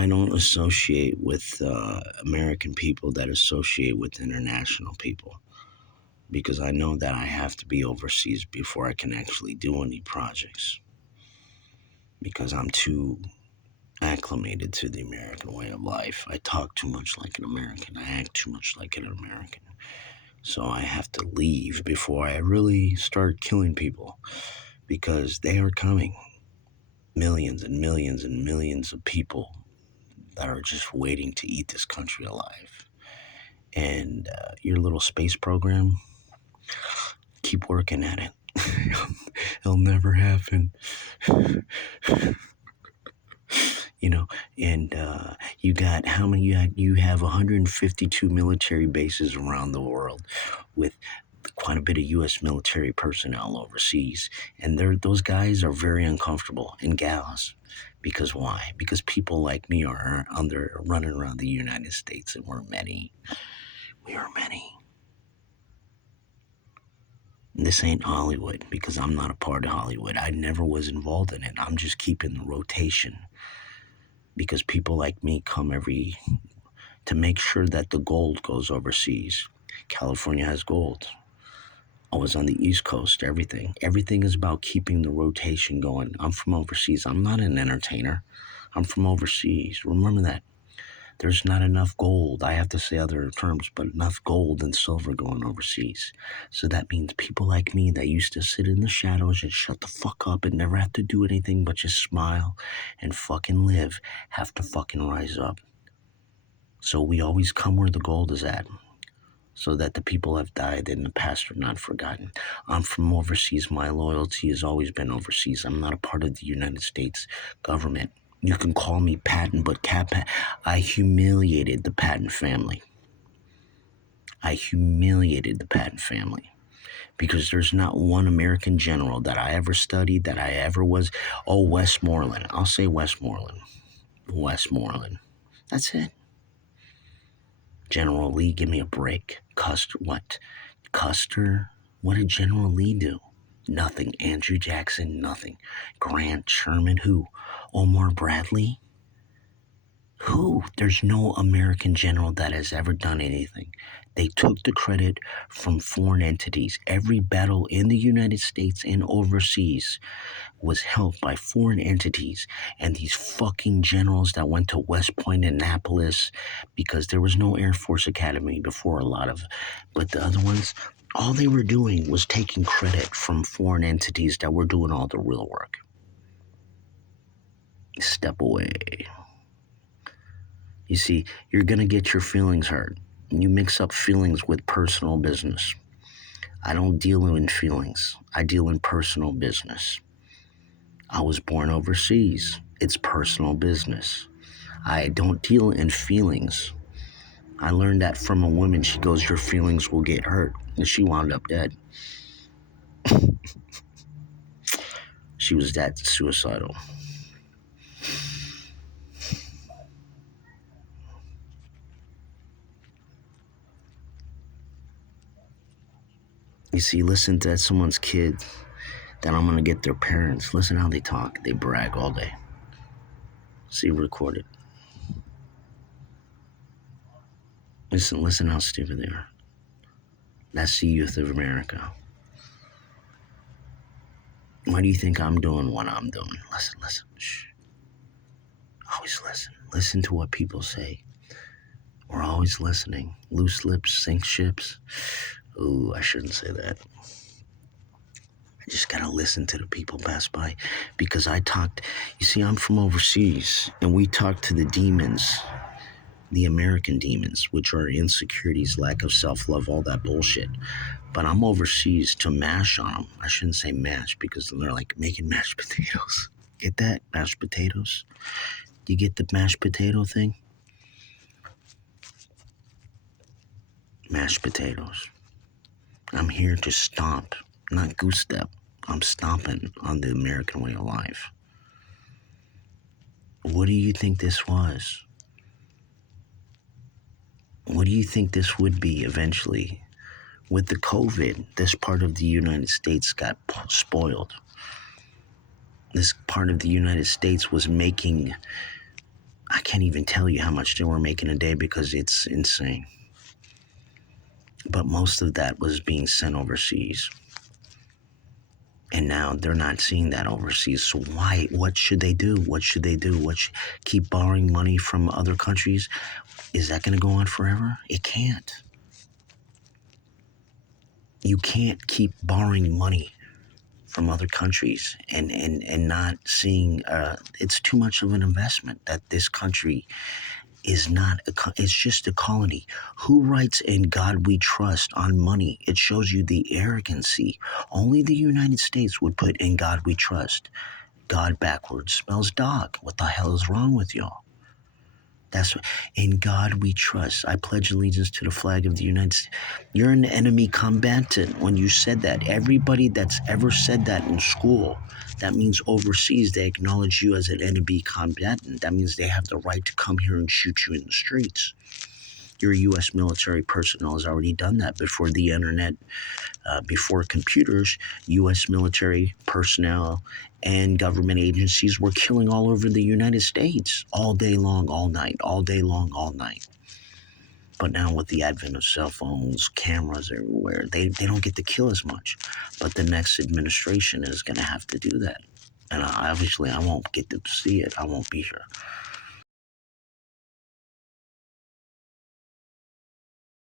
I don't associate with American people that associate with international people because I know that I have to be overseas before I can actually do any projects because I'm too acclimated to the American way of life. I talk too much like an American. I act too much like an American. So I have to leave before I really start killing people because they are coming. Millions and millions and millions of people that are just waiting to eat this country alive. And your little space program, keep working at it. It'll never happen. you know, and you got how many? You have 152 military bases around the world with quite a bit of U.S. military personnel overseas, and those guys are very uncomfortable, and gals. Because why? Because people like me are running around the United States, and we're many. We are many. This ain't Hollywood because I'm not a part of Hollywood. I never was involved in it. I'm just keeping the rotation because people like me come to make sure that the gold goes overseas. California has gold. I was on the East Coast, everything. Everything is about keeping the rotation going. I'm from overseas. I'm not an entertainer. I'm from overseas. Remember that. There's not enough gold. I have to say other terms, but enough gold and silver going overseas. So that means people like me that used to sit in the shadows and shut the fuck up and never have to do anything but just smile and fucking live have to fucking rise up. So we always come where the gold is at, so that the people have died in the past are not forgotten. I'm from overseas. My loyalty has always been overseas. I'm not a part of the United States government. You can call me Patton, but I humiliated the Patton family. I humiliated the Patton family because there's not one American general that I ever studied, that I ever was. Oh, Westmoreland. I'll say Westmoreland. Westmoreland. That's it. General Lee, give me a break. Custer, what? Custer? What did General Lee do? Nothing. Andrew Jackson, nothing. Grant, Sherman, who? Omar Bradley? Who? There's no American general that has ever done anything. They took the credit from foreign entities. Every battle in the United States and overseas was held by foreign entities, and these fucking generals that went to West Point, Annapolis, because there was no Air Force Academy before but the other ones, all they were doing was taking credit from foreign entities that were doing all the real work. Step away. You see, you're gonna get your feelings hurt. You mix up feelings with personal business. I don't deal in feelings. I deal in personal business. I was born overseas. It's personal business. I don't deal in feelings. I learned that from a woman. She goes, your feelings will get hurt. And she wound up dead. She was that suicidal. You see, listen to someone's kid, then I'm going to get their parents. Listen how they talk. They brag all day. See, record it. Listen how stupid they are. That's the youth of America. What do you think I'm doing what I'm doing? Listen. Shh. Always listen. Listen to what people say. We're always listening. Loose lips sink ships. Ooh, I shouldn't say that. I just gotta listen to the people pass by because you see, I'm from overseas and we talk to the demons, the American demons, which are insecurities, lack of self-love, all that bullshit. But I'm overseas to mash on them. I shouldn't say mash because they're like making mashed potatoes. Get that? Mashed potatoes? Do you get the mashed potato thing? Mashed potatoes. I'm here to stomp, not goose step. I'm stomping on the American way of life. What do you think this was? What do you think this would be eventually? With the COVID, this part of the United States got spoiled. This part of the United States was making I can't even tell you how much they were making a day because it's insane. But most of that was being sent overseas. And now they're not seeing that overseas. So why? What should they do? What should they do? Keep borrowing money from other countries? Is that going to go on forever? It can't. You can't keep borrowing money from other countries and not seeing it's too much of an investment that this country is not it's just a colony. Who writes "In God We Trust" on money? It shows you the arrogancy. Only the United States would put "In God We Trust." God backwards spells dog. What the hell is wrong with y'all? That's "In God We Trust. I pledge allegiance to the flag of the United States." You're an enemy combatant when you said that. Everybody that's ever said that in school, that means overseas, they acknowledge you as an enemy combatant. That means they have the right to come here and shoot you in the streets. Your U.S. military personnel has already done that before the internet, before computers. U.S. military personnel and government agencies were killing all over the United States all day long, all night, all day long, all night. But now with the advent of cell phones, cameras everywhere, they don't get to kill as much. But the next administration is going to have to do that. And obviously I won't get to see it. I won't be here.